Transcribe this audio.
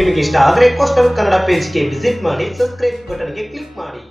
ನಿಮಗೆ ಇಷ್ಟ ಆದರೆ ಕೋಸ್ಟಲ್ ಕನ್ನಡ ಪೇಜ್ಗೆ ವಿಸಿಟ್ ಮಾಡಿ, ಸಬ್ಸ್ಕ್ರೈಬ್ ಬಟನ್ಗೆ ಕ್ಲಿಕ್ ಮಾಡಿ.